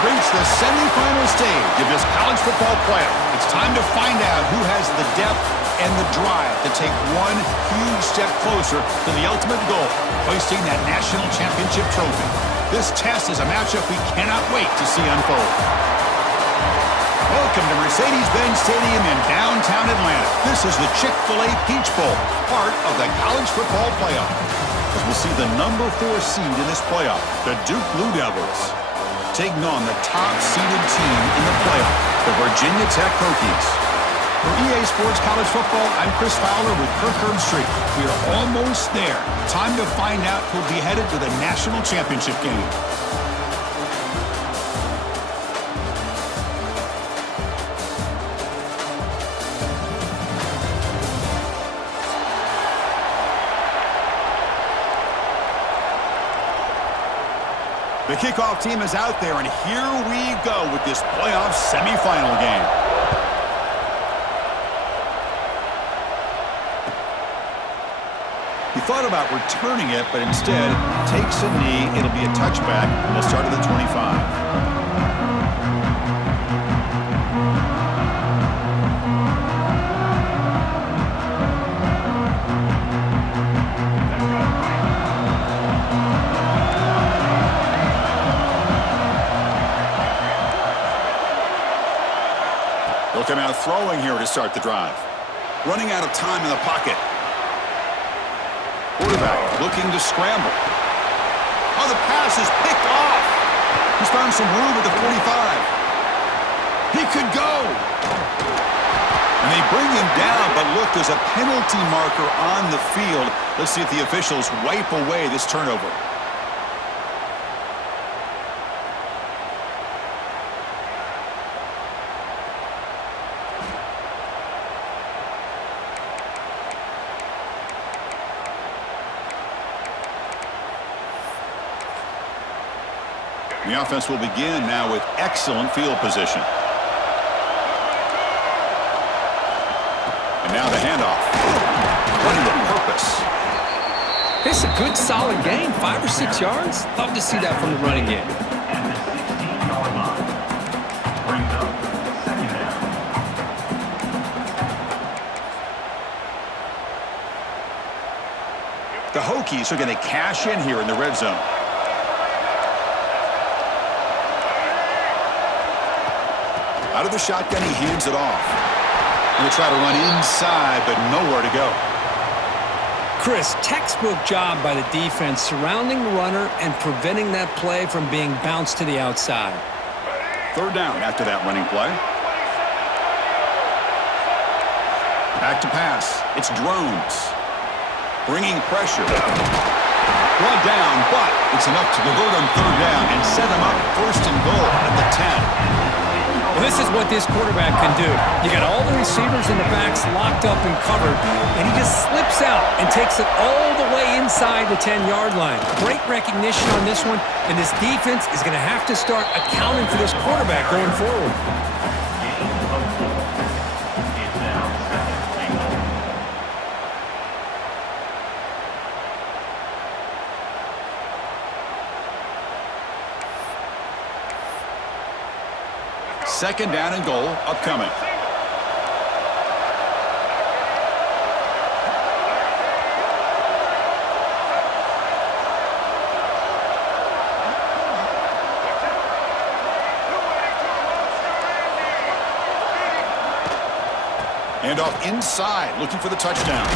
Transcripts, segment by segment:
have reached the semifinal stage of this college football playoff. It's time to find out who has the depth and the drive to take one huge step closer to the ultimate goal, hoisting that national championship trophy. This test is a matchup we cannot wait to see unfold. Welcome to Mercedes-Benz Stadium in downtown Atlanta. This is the Chick-fil-A Peach Bowl, part of the college football playoff. As we'll see the number 4 seed in this playoff, the Duke Blue Devils, taking on the top-seeded team in the playoff, the Virginia Tech Hokies. For EA Sports College Football, I'm Chris Fowler with Kirk Herbstreit. We are almost there. Time to find out who'll be headed to the national championship game. The kickoff team is out there, and here we go with this playoff semifinal game. He thought about returning it, but instead takes a knee. It'll be a touchback, and we'll start at the 25. They'll come out throwing here to start the drive. Running out of time in the pocket. Quarterback looking to scramble. Oh, the pass is picked off. He's found some room at the 45. He could go. And they bring him down, but look, there's a penalty marker on the field. Let's see if the officials wipe away this turnover. The offense will begin now with excellent field position. And now the handoff. Running with purpose. It's a good, solid game. 5 or 6 yards. Love to see that from the running game. The Hokies are going to cash in here in the red zone. Out of the shotgun, he hands it off. Going to try to run inside, but nowhere to go. Chris, textbook job by the defense surrounding the runner and preventing that play from being bounced to the outside. 3rd down after that running play. Back to pass. It's Drones. Bringing pressure. Brought down, but it's enough to convert on 3rd down and set him up 1st and goal at the 10. Well, this is what this quarterback can do. You got all the receivers in the backs locked up and covered, and he just slips out and takes it all the way inside the 10-yard line. Great recognition on this one, and this defense is going to have to start accounting for this quarterback going forward. Second down and goal upcoming. And off inside, looking for the touchdown.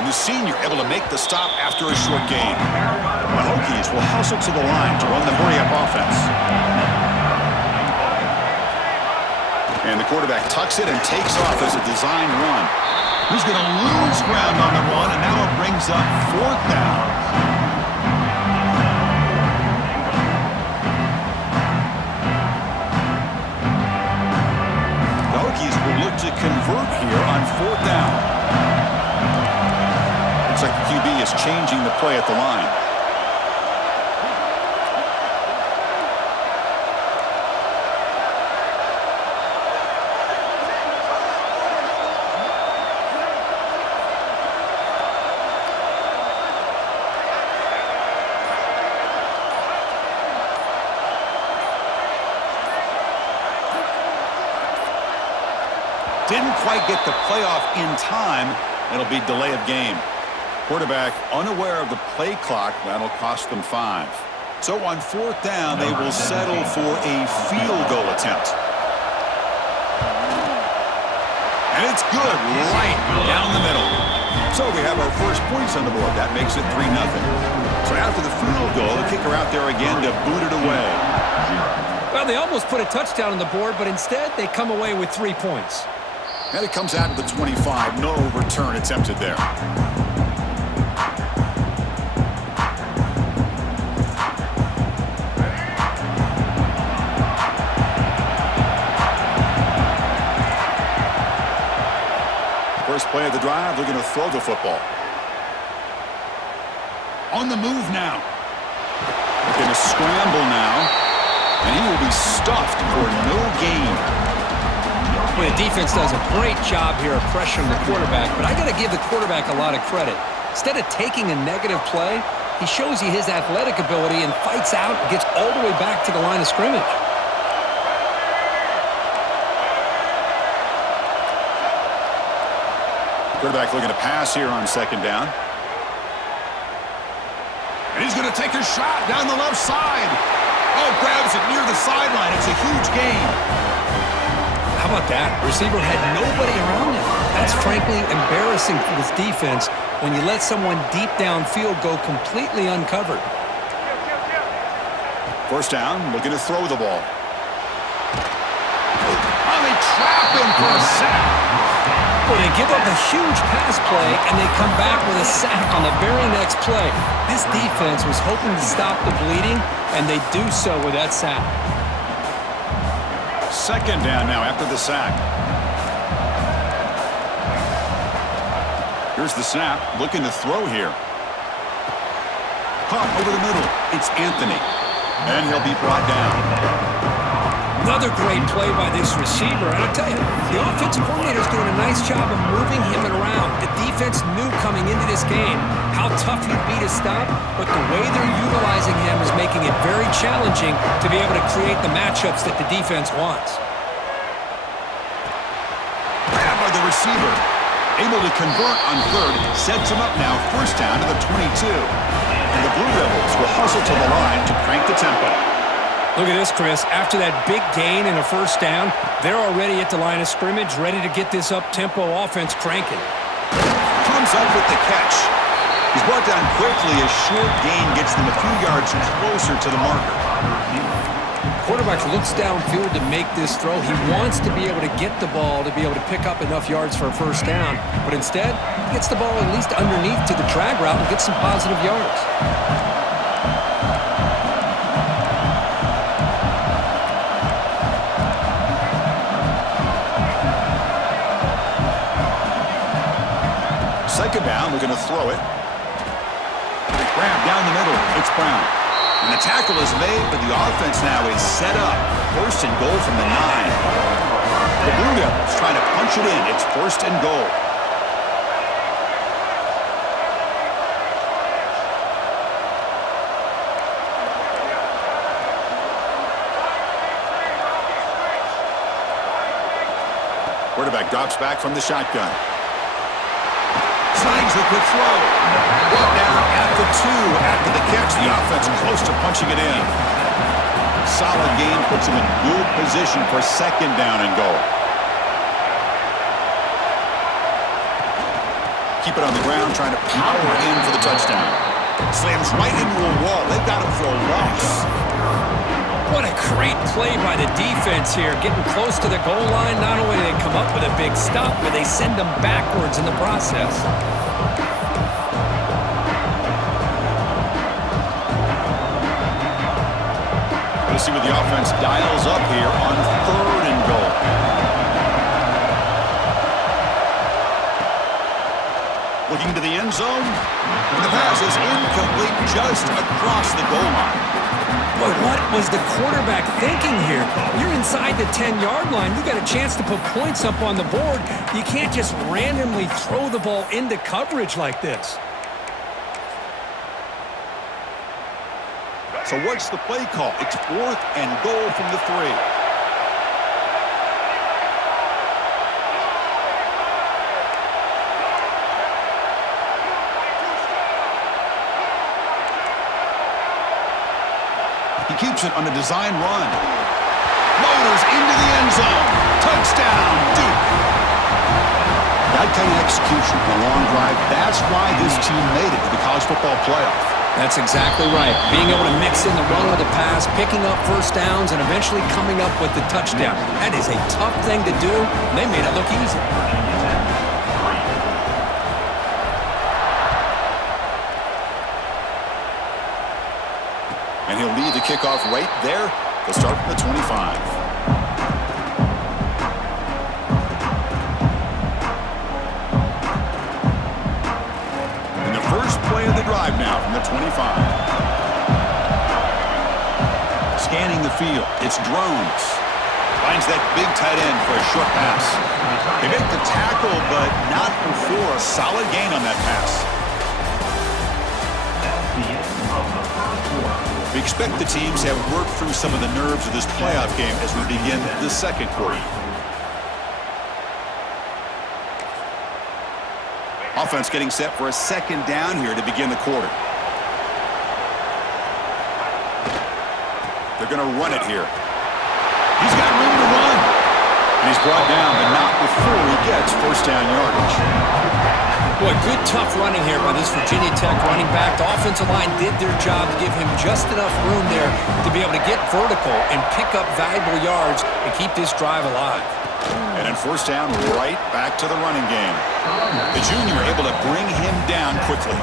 And the senior able to make the stop after a short gain. The Hokies will hustle to the line to run the hurry-up offense. And the quarterback tucks it and takes off as a design run. He's going to lose ground on the run, and now it brings up 4th down. The Hokies will look to convert here on 4th down. Looks like the QB is changing the play at the line. Didn't quite get the playoff in time. It'll be delay of game. Quarterback unaware of the play clock. That'll cost them 5. So on 4th down, they will settle for a field goal attempt. And it's good, right down the middle. So we have our first points on the board. That makes it 3-0. So after the field goal, the kicker out there again to boot it away. Well, they almost put a touchdown on the board, but instead they come away with 3 points. And it comes out to the 25. No return attempted there. First play of the drive, they're going to throw the football. On the move now. They're going to scramble now. And he will be stuffed for no gain. Well, the defense does a great job here of pressuring the quarterback, but I got to give the quarterback a lot of credit. Instead of taking a negative play, he shows you his athletic ability and fights out and gets all the way back to the line of scrimmage. Quarterback looking to pass here on 2nd down. And he's going to take a shot down the left side. Oh, grabs it near the sideline. It's a huge gain. How about that? Receiver had nobody around him. That's frankly embarrassing for this defense when you let someone deep downfield go completely uncovered. 1st down, looking to throw the ball. Oh, they trap him for a sack. Well, they give up a huge pass play, and they come back with a sack on the very next play. This defense was hoping to stop the bleeding, and they do so with that sack. 2nd down now after the sack. Here's the snap, looking to throw here. Pump over the middle. It's Anthony. And he'll be brought down. Another great play by this receiver. And I'll tell you, the offensive coordinator is doing a nice job of moving him around. The defense knew coming into this game how tough he'd be to stop, but the way they're utilizing him is making it very challenging to be able to create the matchups that the defense wants. Grab by the receiver. Able to convert on 3rd. Sets him up now. 1st down to the 22. And the Blue Devils will hustle to the line to crank the tempo. Look at this, Chris. After that big gain and a 1st down, they're already at the line of scrimmage, ready to get this up-tempo offense cranking. Comes up with the catch. He's brought down quickly. A short gain gets them a few yards closer to the marker. Quarterback looks downfield to make this throw. He wants to be able to get the ball to be able to pick up enough yards for a 1st down, but instead, he gets the ball at least underneath to the drag route and gets some positive yards. Second down, we're going to throw it. Grab down the middle. It's Brown. And the tackle is made, but the offense now is set up. 1st and goal from the 9. The Blue Devils trying to punch it in. It's 1st and goal. Quarterback drops back from the shotgun. Signs the quick throw. Brought down at the 2 after the catch. The offense close to punching it in. Solid game puts him in good position for 2nd down and goal. Keep it on the ground, trying to power in for the touchdown. Slams right into a wall. They've got him for a loss. What a great play by the defense here. Getting close to the goal line, not only do they come up with a big stop, but they send them backwards in the process. We'll see what the offense dials up here on 3rd and goal. Looking to the end zone. And the pass is incomplete just across the goal line. But what was the quarterback thinking here? You're inside the 10-yard line. You got a chance to put points up on the board. You can't just randomly throw the ball into coverage like this. So what's the play call? It's 4th and goal from the 3. He keeps it on a design run. Motors into the end zone. Touchdown, Duke. That kind of execution in a long drive, that's why this team made it to the college football playoff. That's exactly right. Being able to mix in the run with the pass, picking up first downs, and eventually coming up with the touchdown. That is a tough thing to do, and they made it look easy. And he'll lead the kickoff right there. They'll start from the 25. Play of the drive now from the 25. Scanning the field, it's drones. Finds that big tight end for a short pass. They make the tackle, but not before a solid gain on that pass. We expect the teams to have worked through some of the nerves of this playoff game as we begin the second quarter. Offense getting set for a second down here to begin the quarter. They're going to run it here. He's got room to run. And he's brought down, but not before he gets first down yardage. Boy, good tough running here by this Virginia Tech running back. The offensive line did their job to give him just enough room there to be able to get vertical and pick up valuable yards and keep this drive alive. And then first down, right back to the running game. The junior able to bring him down quickly.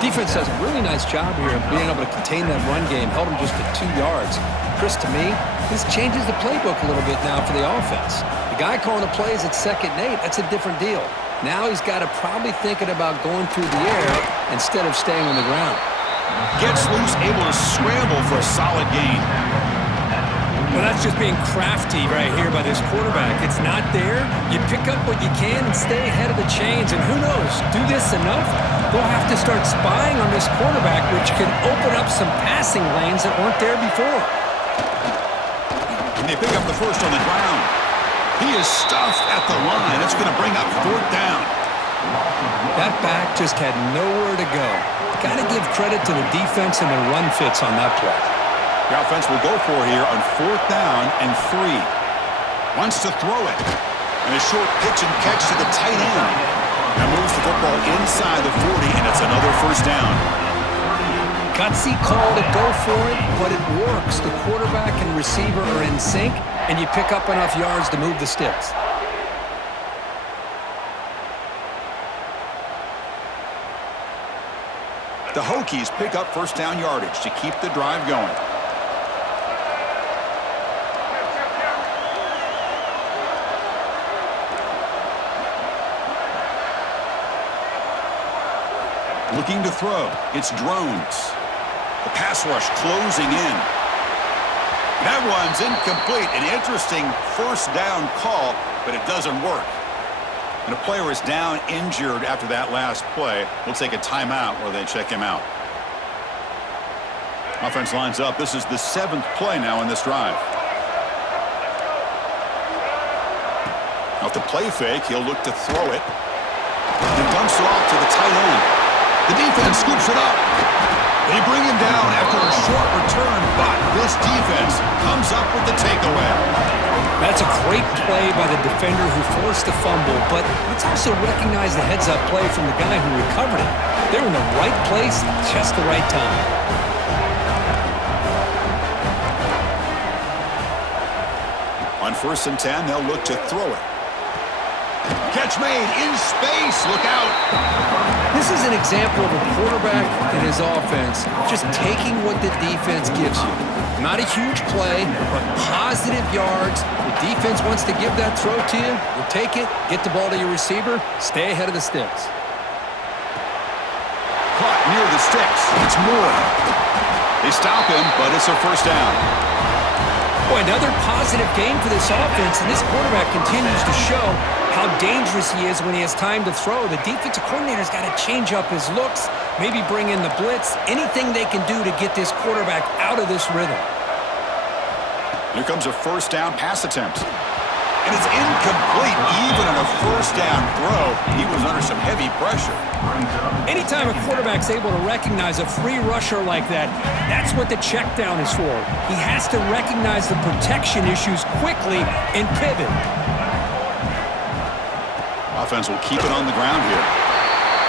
Defense does a really nice job here of being able to contain that run game, held him just at 2 yards. Chris, to me, this changes the playbook a little bit now for the offense. The guy calling the plays at 2nd and 8, that's a different deal. Now he's got to probably thinking about going through the air instead of staying on the ground. Gets loose, able to scramble for a solid gain. Well, that's just being crafty right here by this quarterback. It's not there. You pick up what you can and stay ahead of the chains. And who knows, do this enough, they'll have to start spying on this quarterback, which can open up some passing lanes that weren't there before. And they pick up the first on the ground. He is stuffed at the line. It's going to bring up 4th down. That back just had nowhere to go. Got to give credit to the defense and the run fits on that play. The offense will go for here on 4th down and 3. Wants to throw it. And a short pitch and catch to the tight end. Now moves the football inside the 40, and it's another first down. Gutsy call to go for it, but it works. The quarterback and receiver are in sync, and you pick up enough yards to move the sticks. The Hokies pick up first down yardage to keep the drive going. Looking to throw. It's drones. The pass rush closing in. That one's incomplete. An interesting first down call, but it doesn't work. And a player is down injured after that last play. We'll take a timeout where they check him out. Offense lines up. This is the 7th play now in this drive. Off the play fake, he'll look to throw it. And dumps it off to the tight end. The defense scoops it up. They bring him down after a short return, but this defense comes up with the takeaway. That's a great play by the defender who forced the fumble, but let's also recognize the heads-up play from the guy who recovered it. They were in the right place, just the right time. On 1st and 10, they'll look to throw it. Catch made in space. Look out. This is an example of a quarterback and his offense just taking what the defense gives you. Not a huge play, but positive yards. The defense wants to give that throw to you. You'll take it, get the ball to your receiver, stay ahead of the sticks. Caught near the sticks. It's Moore. They stop him, but it's a first down. Boy, another positive game for this offense, and this quarterback continues to show how dangerous he is when he has time to throw. The defensive coordinator's got to change up his looks, maybe bring in the blitz, anything they can do to get this quarterback out of this rhythm. Here comes a first down pass attempt. And it's incomplete. Even on a first down throw, he was under some heavy pressure. Anytime a quarterback's able to recognize a free rusher like that, that's what the check down is for. He has to recognize the protection issues quickly and pivot. Offense will keep it on the ground here.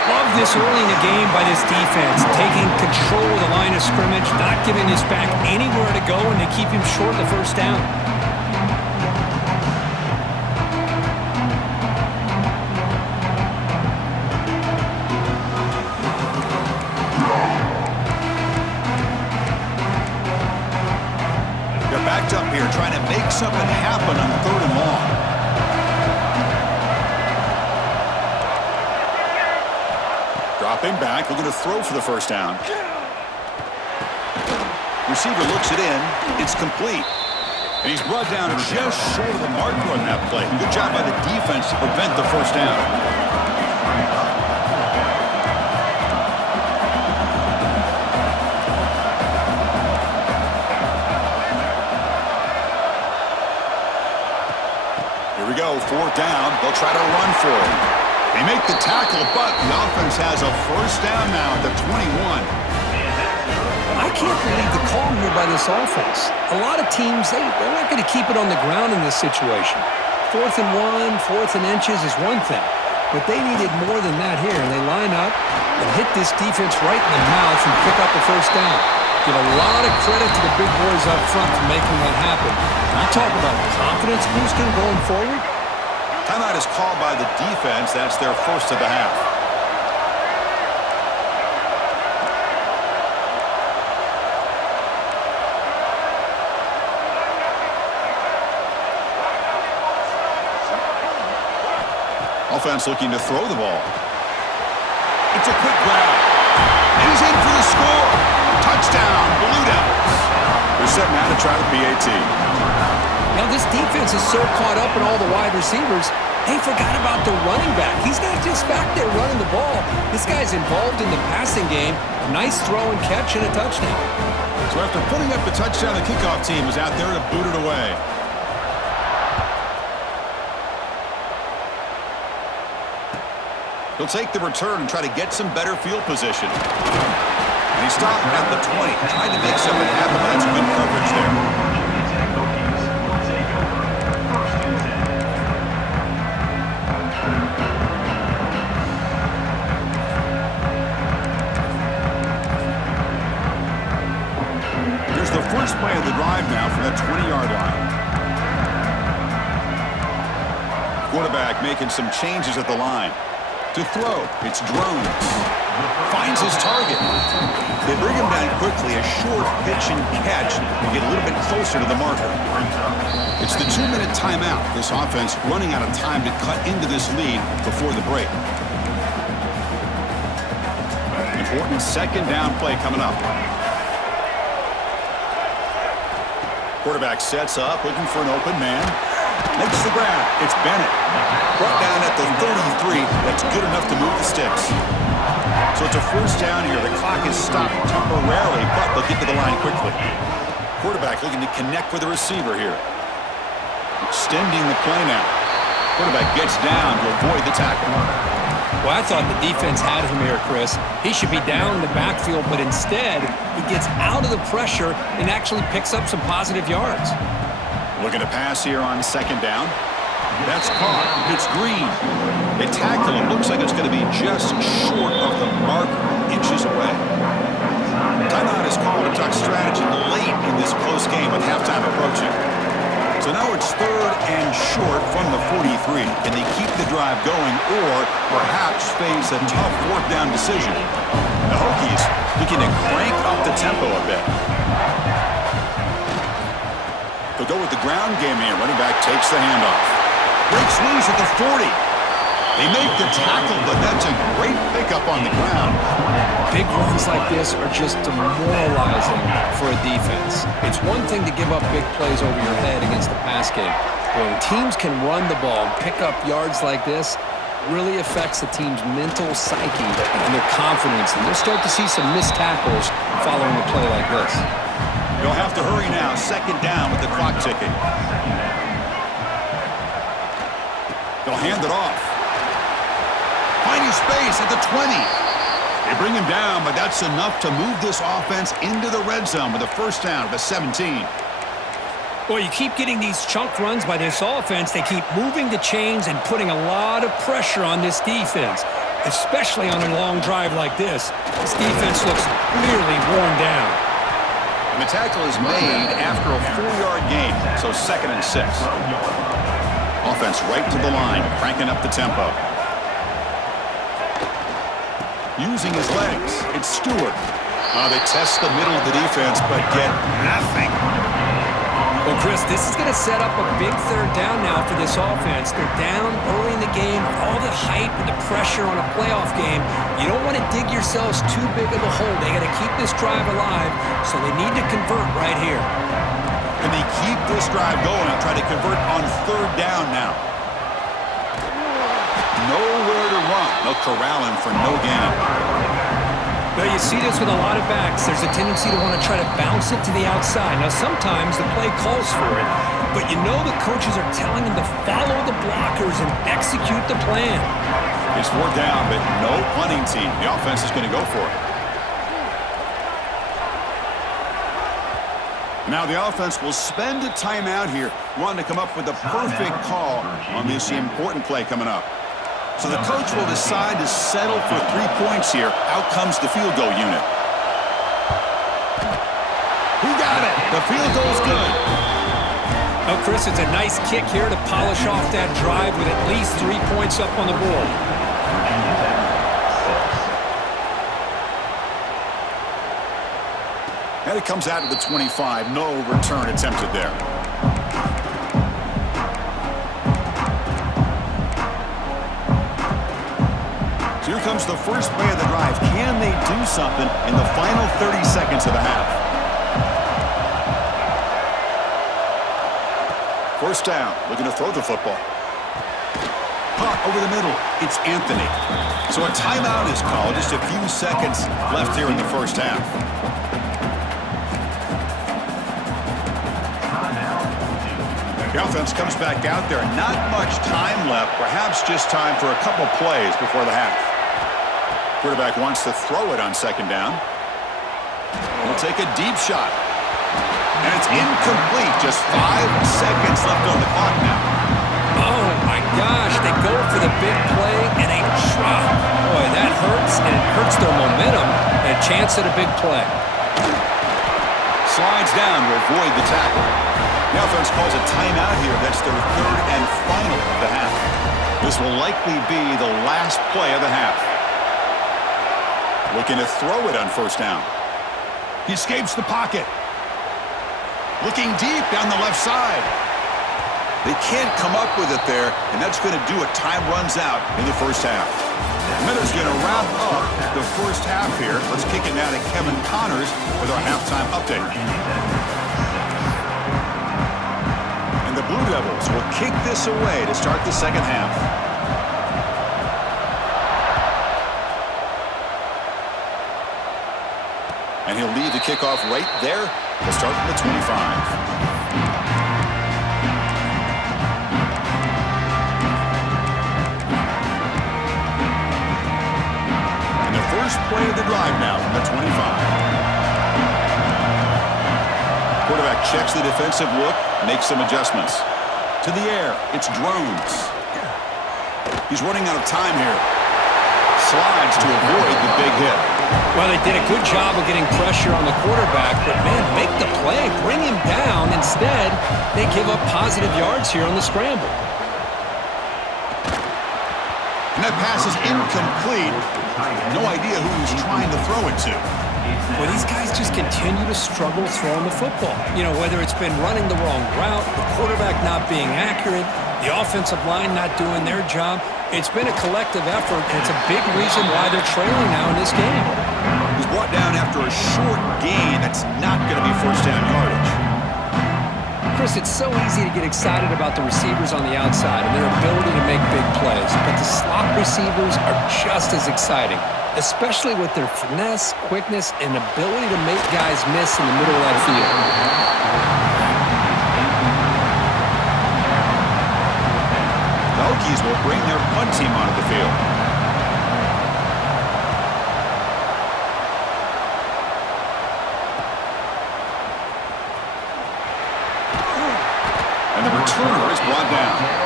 Love this early in the game by this defense, taking control of the line of scrimmage, not giving his back anywhere to go, and they keep him short of the first down. They're backed up here trying to make something happen on 3rd and long. Dropping back, looking to throw for the first down. Receiver looks it in. It's complete. And he's brought down just short of the marker on that play. Good job by the defense to prevent the first down. Here we go, 4th down. They'll try to run for it. They make the tackle, but the offense has a first down now at the 21. I can't believe the call here by this offense. A lot of teams, they're not going to keep it on the ground in this situation. 4th and 1, 4th and inches is one thing, but they needed more than that here, and they line up and hit this defense right in the mouth and pick up a first down. Give a lot of credit to the big boys up front for making that happen. You talk about confidence boosting going forward. Timeout is called by the defense. That's their first of the half. Offense looking to throw the ball. It's a quick grab. And he's in for the score. Touchdown, Blue Devils. They're setting out to try the PAT. Now, this defense is so caught up in all the wide receivers, they forgot about the running back. He's not just back there running the ball. This guy's involved in the passing game. A nice throw and catch and a touchdown. So after putting up the touchdown, the kickoff team is out there to boot it away. He'll take the return and try to get some better field position. And he stopped at the 20, trying to make something happen. That's good coverage there. The first play of the drive now from that 20-yard line. Quarterback making some changes at the line. To throw, it's Drones. Finds his target. They bring him down quickly, a short pitch and catch to get a little bit closer to the marker. It's the 2-minute timeout. This offense running out of time to cut into this lead before the break. Important second down play coming up. Quarterback sets up, looking for an open man. Makes the grab. It's Bennett. Brought down at the 33. That's good enough to move the sticks. So it's a first down here. The clock is stopped temporarily, but they'll get to the line quickly. Quarterback looking to connect with the receiver here. Extending the play now. Quarterback gets down to avoid the tackle. Well, I thought the defense had him here, Chris. He should be down in the backfield, but instead, he gets out of the pressure and actually picks up some positive yards. Looking to pass here on second down. That's caught. It's Green. They tackle him. Looks like it's going to be just short of the mark, inches away. Timeout is called to talk strategy late in this close game with halftime approaching. So now it's 3rd and short from the 43. Can they keep the drive going or perhaps face a tough 4th down decision? The Hokies looking to crank up the tempo a bit. They'll go with the ground game here. Running back takes the handoff. Breaks loose at the 40. They make the tackle, but that's a great pickup on the ground. Big runs like this are just demoralizing for a defense. It's one thing to give up big plays over your head against the pass game. But when teams can run the ball and pick up yards like this, really affects the team's mental psyche and their confidence. And they'll start to see some missed tackles following a play like this. You'll have to hurry now. Second down with the clock ticking. They'll hand it off. Finding space at the 20. They bring him down, but that's enough to move this offense into the red zone with a first down at the 17. Well, you keep getting these chunk runs by this offense. They keep moving the chains and putting a lot of pressure on this defense, especially on a long drive like this. This defense looks clearly worn down. And the tackle is made after a 4-yard gain, so 2nd and 6. Offense right to the line, cranking up the tempo. Using his legs, it's Stewart. They test the middle of the defense, but get nothing. Well, Chris, this is going to set up a big third down now for this offense. They're down early in the game with all the hype and the pressure on a playoff game. You don't want to dig yourselves too big of a hole. They got to keep this drive alive, so they need to convert right here. Can they keep this drive going and try to convert on 3rd down now? Nowhere to run. They'll corral him for no gain. Well, you see this with a lot of backs. There's a tendency to want to try to bounce it to the outside. Now, sometimes the play calls for it, but you know the coaches are telling them to follow the blockers and execute the plan. It's 4th down, but no punting team. The offense is going to go for it. Now the offense will spend a timeout here, wanting to come up with the perfect call on this important play coming up. So the coach will decide to settle for 3 points here. Out comes the field goal unit. He got it. The field goal's good. Oh, Chris, it's a nice kick here to polish off that drive with at least 3 points up on the board. And it comes out to the 25. No return attempted there. So here comes the first play of the drive. Can they do something in the final 30 seconds of the half? First down, looking to throw the football. Caught over the middle. It's Anthony. So a timeout is called. Just a few seconds left here in the first half. The offense comes back out there. Not much time left. Perhaps just time for a couple plays before the half. Quarterback wants to throw it on 2nd down. He'll take a deep shot. And it's incomplete. Just 5 seconds left on the clock now. Oh, my gosh. They go for the big play and a drop. Boy, that hurts, and it hurts their momentum and a chance at a big play. Slides down to avoid the tackle. The offense calls a timeout here. That's their 3rd and final of the half. This will likely be the last play of the half. Looking to throw it on 1st down. He escapes the pocket. Looking deep down the left side. They can't come up with it there, and that's going to do it. Time runs out in the first half. Miller's going to wrap up the first half here. Let's kick it now to Kevin Connors with our halftime update. And the Blue Devils will kick this away to start the second half. And he'll lead the kickoff right there. We'll start from the 25. And the first play of the drive now from the 25. Quarterback checks the defensive look, makes some adjustments. To the air, it's Drones. He's running out of time here. Slides to avoid the big hit. Well, they did a good job of getting pressure on the quarterback, but, man, make the play. Bring him down. Instead, they give up positive yards here on the scramble. And that pass is incomplete. No idea who he's trying to throw it to. Well, these guys just continue to struggle throwing the football. You know, whether it's been running the wrong route, the quarterback not being accurate, the offensive line not doing their job. It's been a collective effort, and it's a big reason why they're trailing now in this game. He's brought down after a short gain. That's not going to be first down yardage. Chris, it's so easy to get excited about the receivers on the outside and their ability to make big plays, but the slot receivers are just as exciting, especially with their finesse, quickness, and ability to make guys miss in the middle of that field. referees will bring their punt team onto the field. And the returner is brought down.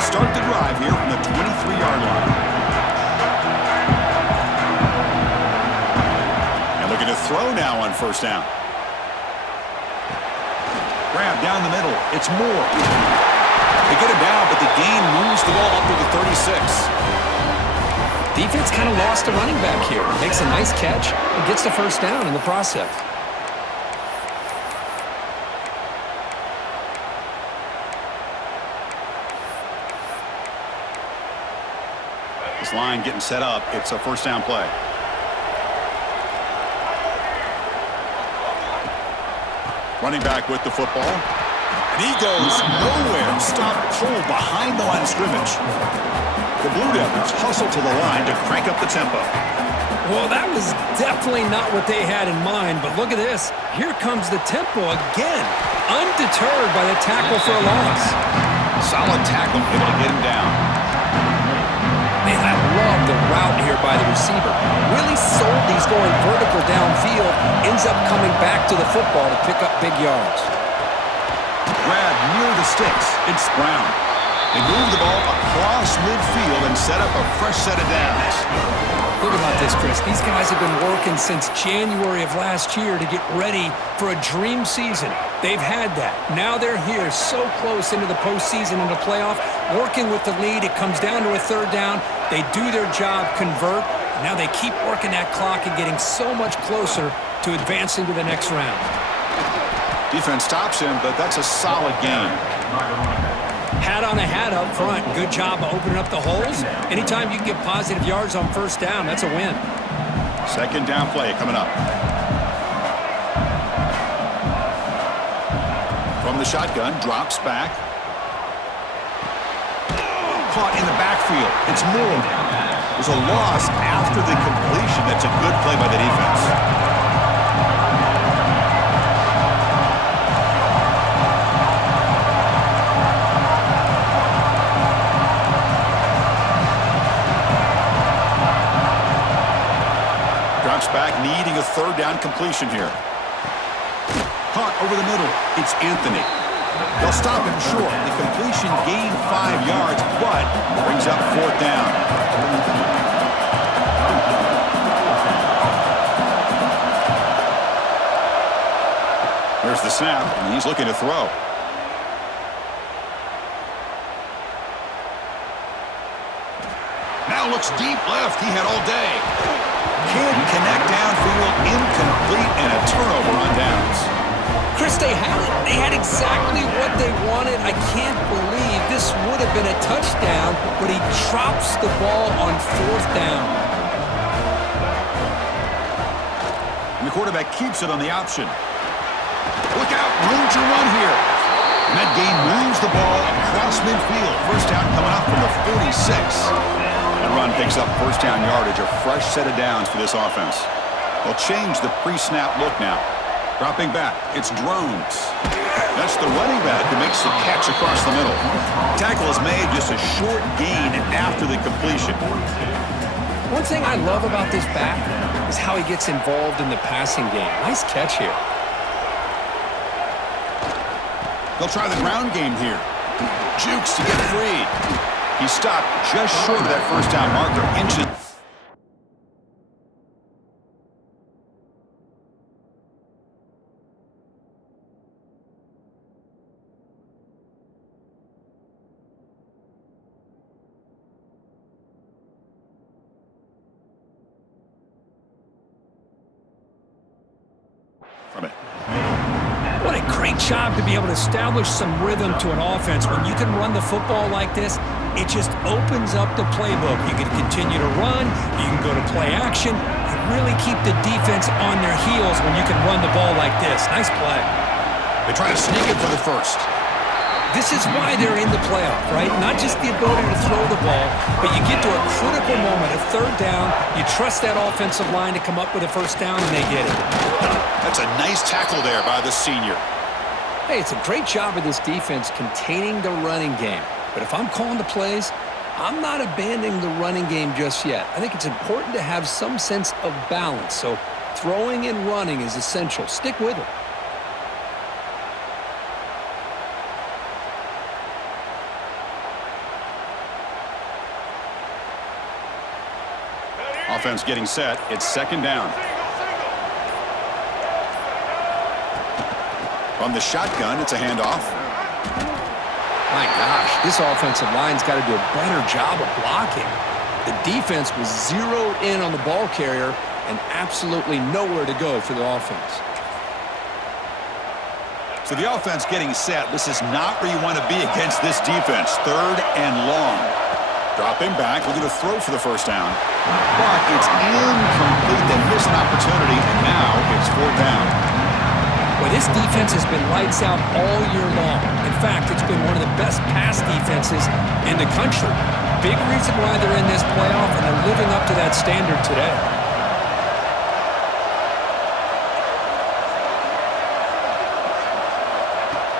Start the drive here from the 23-yard line. And looking to throw now on first down. Grab down the middle. It's Moore. They get him down, but the gain moves the ball up to the 36. Defense kind of lost a running back here. Makes a nice catch and gets the first down in the process. This line getting set up. It's a first down play. Running back with the football. And he goes nowhere. Stop pulled behind the line of scrimmage. The Blue Devils hustle to the line to crank up the tempo. Well, that was definitely not what they had in mind, but look at this. Here comes the tempo again. Undeterred by the tackle for a loss. Solid tackle, able to get him down. Man, I love the route here by the receiver. Really sold these going vertical downfield. Ends up coming back to the football to pick up big yards. Grab near the sticks. It's Brown. They move the ball across midfield and set up a fresh set of downs. Think about this, Chris. These guys have been working since January of last year to get ready for a dream season. They've had that. Now they're here so close into the postseason and the playoff, working with the lead. It comes down to a third down. They do their job, convert. And now they keep working that clock and getting so much closer to advancing to the next round. Defense stops him, but that's a solid game. Hat on a hat up front. Good job of opening up the holes. Anytime you can get positive yards on first down, that's a win. Second down play coming up. From the shotgun, drops back. Caught in the backfield. It's Moore. There's a loss after the completion. That's a good play by the defense. Back, needing a third down completion here. Caught over the middle. It's Anthony. They'll stop him short. The completion gained 5 yards, but brings up fourth down. There's the snap, and he's looking to throw. Now looks deep left. He had all day. Can't connect downfield, incomplete, and a turnover on downs. Chris, they had it. They had exactly what they wanted. I can't believe this would have been a touchdown, but he drops the ball on fourth down. And the quarterback keeps it on the option. Look out, room to run here. And that game moves the ball across midfield. First down coming up from the 46. That run picks up first down yardage, a fresh set of downs for this offense. They'll change the pre-snap look now. Dropping back, it's Drones. That's the running back who makes the catch across the middle. Tackle is made, just a short gain after the completion. One thing I love about this back is how he gets involved in the passing game. Nice catch here. They'll try the ground game here. Jukes to get free. He stopped just short of that first down marker, inches. From it. What a great job to be able to establish some rhythm to an offense. When you can run the football like this, it just opens up the playbook. You can continue to run. You can go to play action. You really keep the defense on their heels when you can run the ball like this. Nice play. They try to sneak it for the first. This is why they're in the playoff, right? Not just the ability to throw the ball, but you get to a critical moment, a third down. You trust that offensive line to come up with a first down, and they get it. That's a nice tackle there by the senior. Hey, it's a great job of this defense containing the running game. But if I'm calling the plays, I'm not abandoning the running game just yet. I think it's important to have some sense of balance. So throwing and running is essential. Stick with it. Offense getting set. It's second down. From the shotgun, it's a handoff. My gosh, this offensive line's got to do a better job of blocking. The defense was zeroed in on the ball carrier and absolutely nowhere to go for the offense. So the offense getting set. This is not where you want to be against this defense. Third and long. Dropping back, looking to throw for the first down. But it's incomplete. They miss an opportunity, and now it's fourth down. Well, this defense has been lights out all year long. In fact, it's been one of the best pass defenses in the country. Big reason why they're in this playoff, and they're living up to that standard today.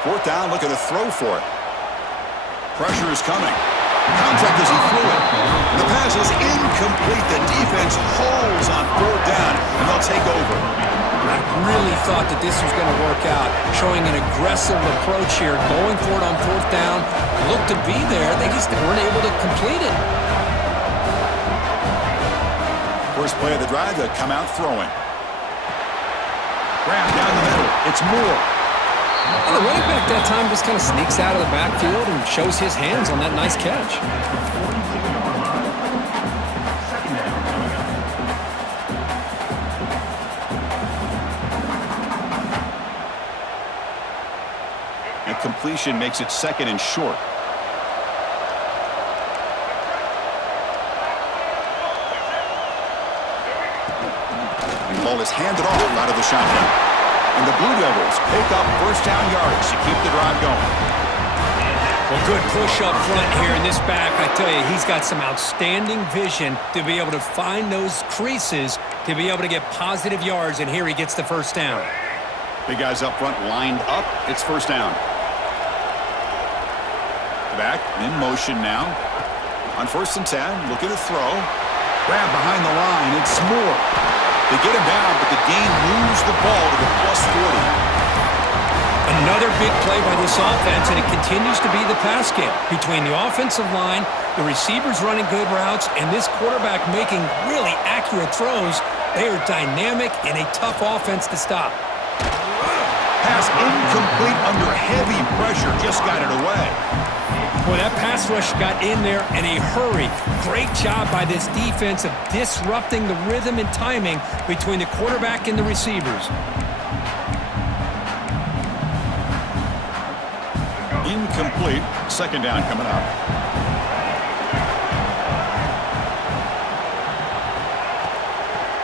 Fourth down, looking to throw for it. Pressure is coming. Contact as he threw it. The pass is incomplete. The defense holds on fourth down, and they'll take over. I really thought that this was going to work out, showing an aggressive approach here, going for it on fourth down. Looked to be there. They just weren't able to complete it. First play of the drive, they'll come out throwing. Grab down the middle. It's Moore. And the running back that time just kind of sneaks out of the backfield and shows his hands on that nice catch. And completion makes it second and short. And the ball is handed off out of the shotgun. And the Blue Devils pick up first down yardage to keep the drive going. Well, good push up front here in this back. I tell you, he's got some outstanding vision to be able to find those creases, to be able to get positive yards, and here he gets the first down. Big guys up front lined up. It's first down. Back in motion now. On 1st and 10, looking to throw. Grab behind the line. It's Moore. They get him down, but the game moves the ball to the +40. Another big play by this offense, and it continues to be the pass game. Between the offensive line, the receivers running good routes, and this quarterback making really accurate throws, they are dynamic and a tough offense to stop. Pass incomplete under heavy pressure. Just got it away. Boy, that pass rush got in there in a hurry. Great job by this defense of disrupting the rhythm and timing between the quarterback and the receivers. Incomplete. Second down coming up.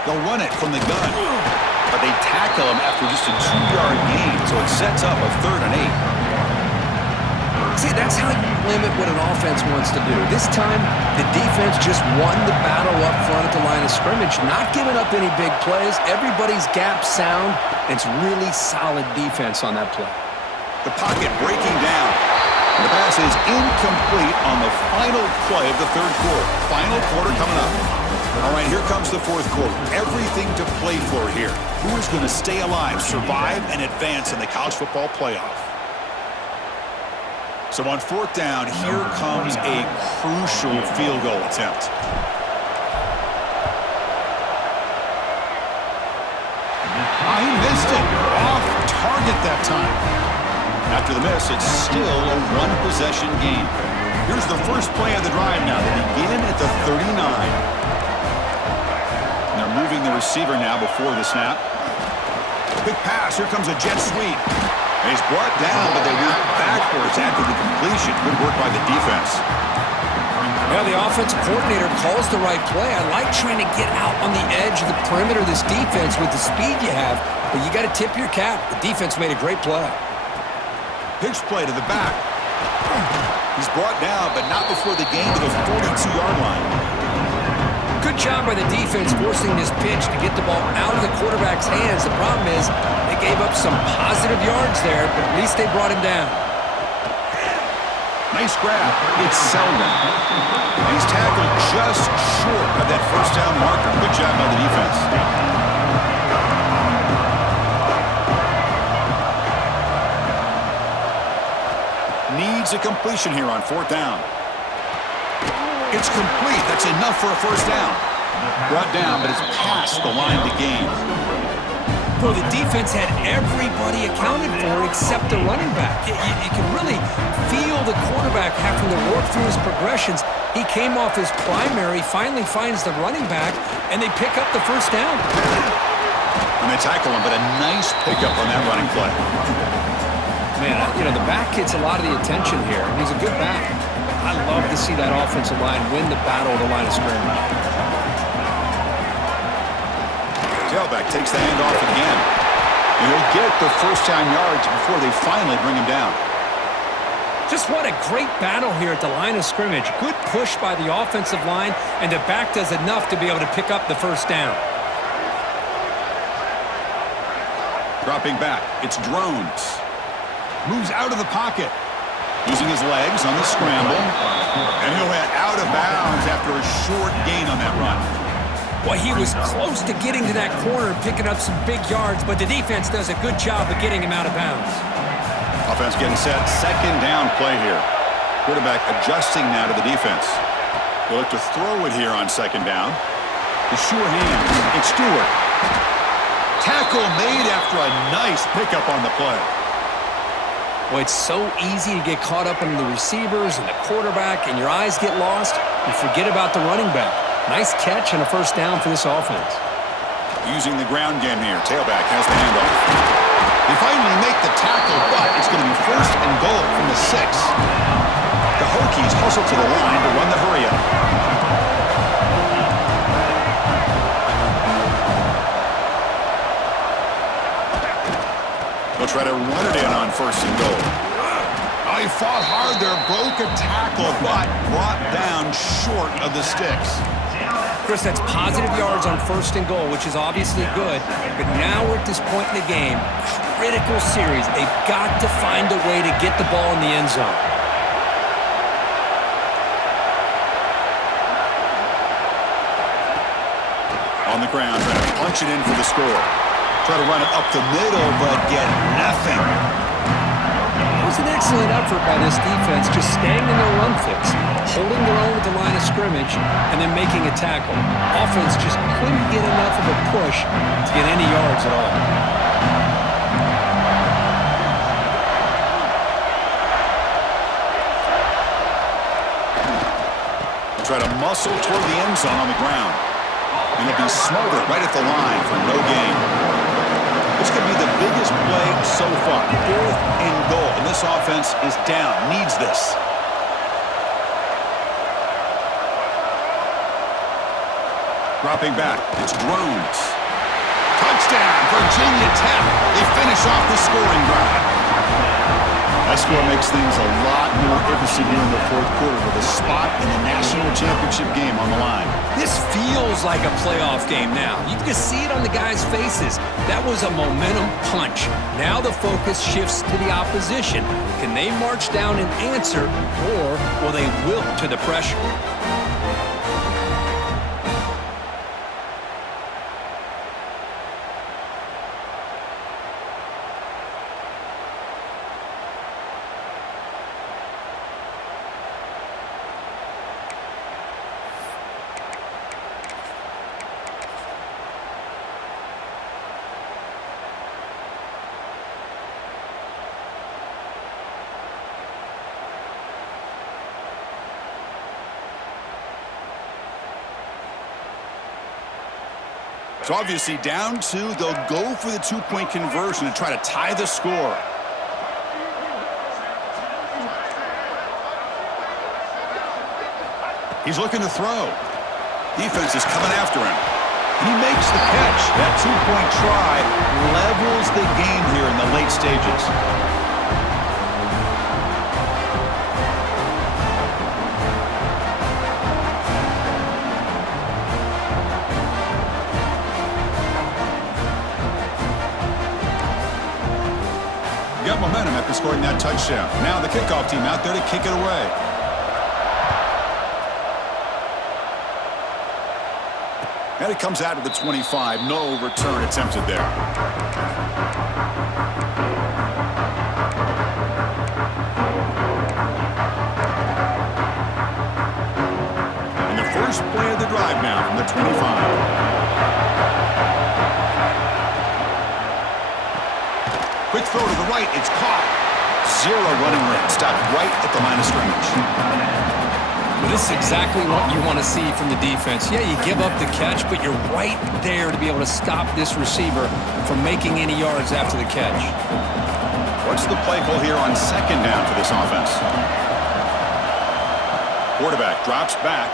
They'll run it from the gun, but they tackle him after just a 2-yard gain, so it sets up a 3rd and 8. See, that's how you limit what an offense wants to do. This time, the defense just won the battle up front at the line of scrimmage, not giving up any big plays. Everybody's gap sound. It's really solid defense on that play. The pocket breaking down. The pass is incomplete on the final play of the third quarter. Final quarter coming up. All right, here comes the fourth quarter. Everything to play for here. Who is going to stay alive, survive, and advance in the college football playoff? So on fourth down, here comes a crucial field goal attempt. He missed it. Off target that time. After the miss, it's still a one-possession game. Here's the first play of the drive now. They begin at the 39. And they're moving the receiver now before the snap. Quick pass. Here comes a jet sweep. And he's brought down, but they went backwards after the completion. Good work by the defense. Well, the offensive coordinator calls the right play. I like trying to get out on the edge of the perimeter of this defense with the speed you have, but you got to tip your cap. The defense made a great play. Pitch play to the back. He's brought down, but not before the gain to the 42-yard line. Good job by the defense forcing this pitch to get the ball out of the quarterback's hands. The problem is they gave up some positive yards there, but at least they brought him down. Nice grab. It's Selden. And he's tackled just short of that first down marker. Good job by the defense. Needs a completion here on 4th down. It's complete. That's enough for a first down. Brought down, but it's past the line to gain. Well, the defense had everybody accounted for except the running back. You can really feel the quarterback having to work through his progressions. He came off his primary, finally finds the running back, and they pick up the first down. And they tackle him, but a nice pickup on that running play. Man, the back gets a lot of the attention here. He's a good back. I love to see that offensive line win the battle of the line of scrimmage. Tailback takes the handoff again. And he'll get the first down yards before they finally bring him down. Just what a great battle here at the line of scrimmage. Good push by the offensive line, and the back does enough to be able to pick up the first down. Dropping back, it's Drones. Moves out of the pocket. Using his legs on the scramble. And he'll head out of bounds after a short gain on that run. Boy, he was close to getting to that corner and picking up some big yards, but the defense does a good job of getting him out of bounds. Offense getting set. Second down play here. Quarterback adjusting now to the defense. They'll look to throw it here on second down. The sure hands. It's Stewart. Tackle made after a nice pickup on the play. Boy, it's so easy to get caught up in the receivers and the quarterback, and your eyes get lost. You forget about the running back. Nice catch and a first down for this offense. Using the ground game here. Tailback has the handoff. They finally make the tackle, but it's going to be first and goal from the 6. The Hokies hustle to the line to run the hurry-up. They'll try to run it in on first and goal. Oh, he fought hard there, broke a tackle, but brought down short of the sticks. Chris, that's positive yards on first and goal, which is obviously good. But now we're at this point in the game, critical series. They've got to find a way to get the ball in the end zone. On the ground, trying to punch it in for the score. Try to run it up the middle, but get nothing. It was an excellent effort by this defense, just staying in their run fix, holding their own at the line of scrimmage, and then making a tackle. Offense just couldn't get enough of a push to get any yards at all. Try to muscle toward the end zone on the ground. And it'll be smothered right at the line for no gain. This could be the biggest play so far. 4th and goal. And this offense is down. Needs this. Dropping back. It's Drones. Touchdown, Virginia Tech. They finish off the scoring drive. That score makes things a lot more interesting here in the 4th quarter with a spot in the national championship game on the line. This feels like a playoff game now. You can just see it on the guys' faces. That was a momentum punch. Now the focus shifts to the opposition. Can they march down and answer, or will they wilt to the pressure? So obviously down 2, they'll go for the 2-point conversion to try to tie the score. He's looking to throw. Defense is coming after him. He makes the catch. That two-point try levels the game here in the late stages. Got momentum after scoring that touchdown. Now the kickoff team out there to kick it away. And it comes out of the 25. No return attempted there. And the first play of the drive now from the 25. Quick throw to the right. It's caught. Zero running room. Stopped right at the line of scrimmage. Well, this is exactly what you want to see from the defense. Yeah, you give up the catch, but you're right there to be able to stop this receiver from making any yards after the catch. What's the play call here on second down for this offense? Quarterback drops back.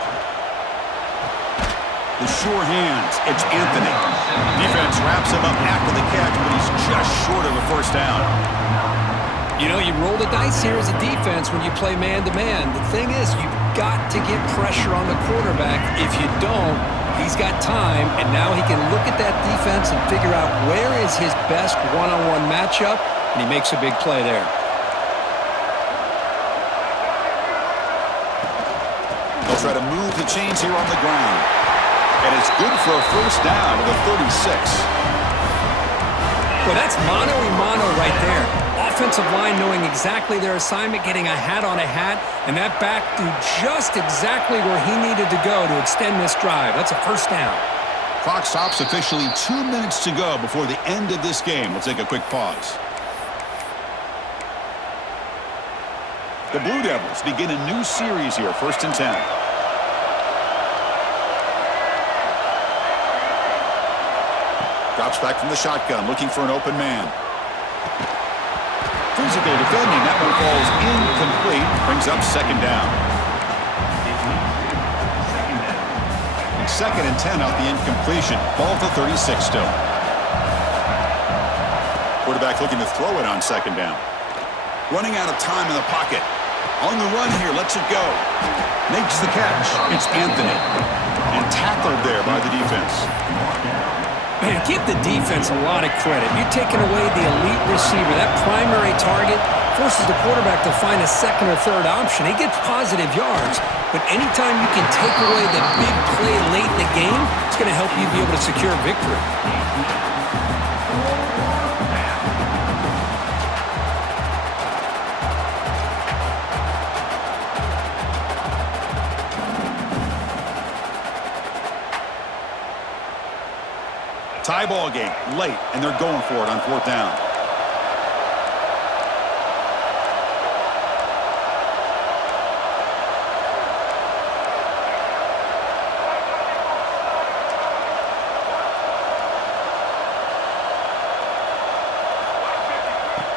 The sure hands. It's Anthony. Defense wraps him up after the catch, but he's just short of a first down. You know, you roll the dice here as a defense when you play man-to-man. The thing is, you've got to get pressure on the quarterback. If you don't, he's got time, and now he can look at that defense and figure out where is his best one-on-one matchup, and he makes a big play there. They'll try to move the chains here on the ground. And it's good for a first down to the 36. Well, that's mano-a-mano right there. Offensive line knowing exactly their assignment, getting a hat on a hat, and that back do just exactly where he needed to go to extend this drive. That's a first down. Clock stops officially 2 minutes to go before the end of this game. We'll take a quick pause. The Blue Devils begin a new series here, 1st and 10. Drops back from the shotgun, looking for an open man. Physical defending. That one falls incomplete. Brings up second down. And 2nd and 10 out the incompletion. Ball to 36 still. Quarterback looking to throw it on second down. Running out of time in the pocket. On the run here, lets it go. Makes the catch. It's Anthony. And tackled there by the defense. Man, give the defense a lot of credit. You're taking away the elite receiver. That primary target forces the quarterback to find a second or third option. He gets positive yards, but anytime you can take away the big play late in the game, it's going to help you be able to secure victory. Tie ball game late, and they're going for it on 4th down.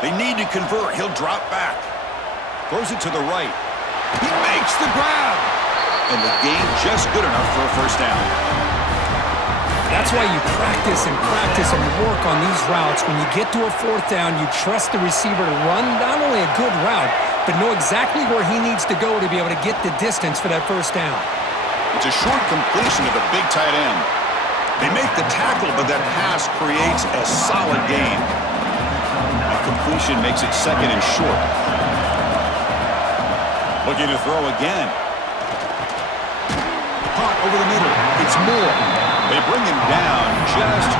They need to convert. He'll drop back. Throws it to the right. He makes the grab. And the gain just good enough for a first down. That's why you practice and work on these routes. When you get to a 4th down, you trust the receiver to run not only a good route, but know exactly where he needs to go to be able to get the distance for that first down. It's a short completion to the big tight end. They make the tackle, but that pass creates a solid gain. A completion makes it 2nd and short. Looking to throw again. Caught over the middle. It's Moore. They bring him down just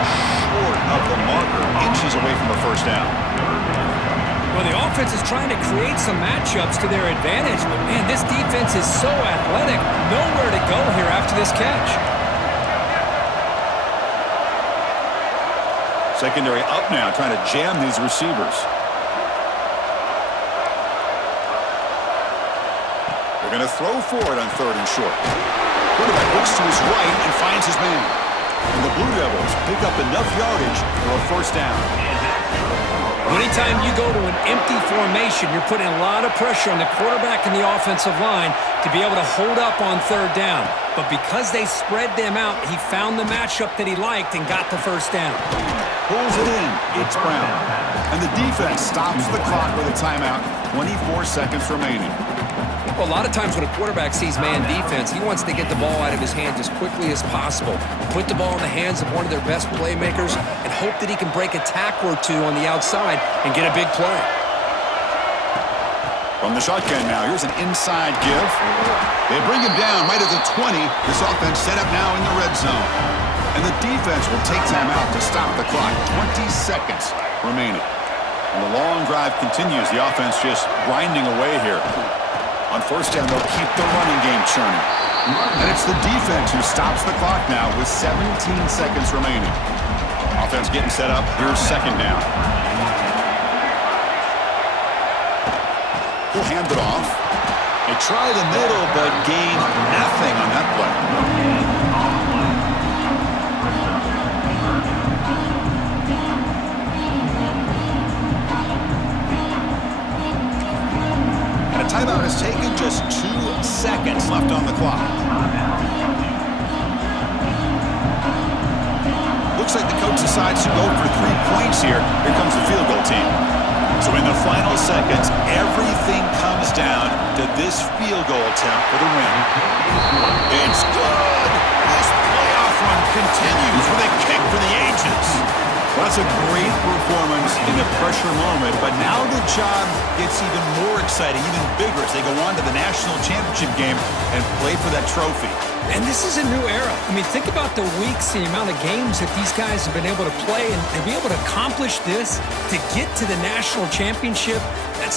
short of the marker, inches away from a first down. Well, the offense is trying to create some matchups to their advantage, but man, this defense is so athletic. Nowhere to go here after this catch. Secondary up now, trying to jam these receivers. They're going to throw for it on 3rd and short. Quarterback looks to his right and finds his man. And the Blue Devils pick up enough yardage for a first down. Anytime you go to an empty formation, you're putting a lot of pressure on the quarterback and the offensive line to be able to hold up on third down. But because they spread them out, he found the matchup that he liked and got the first down. Pulls it in. It's Brown. And the defense stops the clock with a timeout. 24 seconds remaining. Well, a lot of times when a quarterback sees man defense, he wants to get the ball out of his hands as quickly as possible, put the ball in the hands of one of their best playmakers, and hope that he can break a tackle or two on the outside and get a big play. From the shotgun now, here's an inside give. They bring him down right at the 20. This offense set up now in the red zone. And the defense will take time out to stop the clock. 20 seconds remaining. And the long drive continues. The offense just grinding away here. On first down, they'll keep the running game churning. And it's the defense who stops the clock now with 17 seconds remaining. Offense getting set up. Here's second down. He'll hand it off. They try the middle, but gain nothing on that play. Timeout is taken, just 2 seconds left on the clock. Looks like the coach decides to go for 3 points here. Here comes the field goal team. So in the final seconds, everything comes down to this field goal attempt for the win. It's good! This playoff run continues with a kick for the ages. Well, that's a great performance in a pressure moment, but now the job gets even more exciting, even bigger as they go on to the national championship game and play for that trophy. And this is a new era. I mean, think about the weeks, the amount of games that these guys have been able to play and be able to accomplish this, to get to the national championship. That's